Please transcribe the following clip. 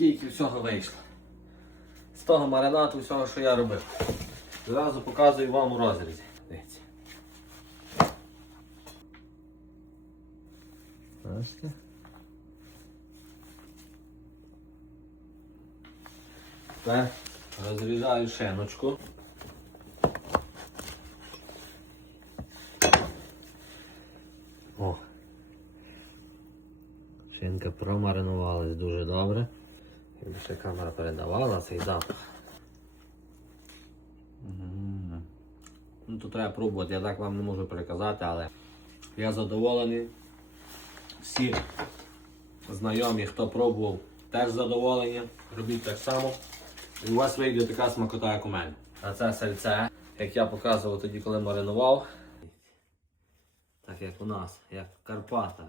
скільки всього вийшло. З того маринату всього, що я робив. Зразу показую вам у розрізі. Дивіться. Тепер розрізаю шиночку. О. Шинка промаринувалась дуже добре. Якби ще камера передавала цей запах. М. Ну, то треба пробувати, я так вам не можу переказати, але я задоволений. Всі знайомі, хто пробував, теж задоволені. Робіть так само. І у вас вийде така смакота, як у мене. А це сальце, як я показував тоді, коли маринував. Так як у нас, як в Карпатах.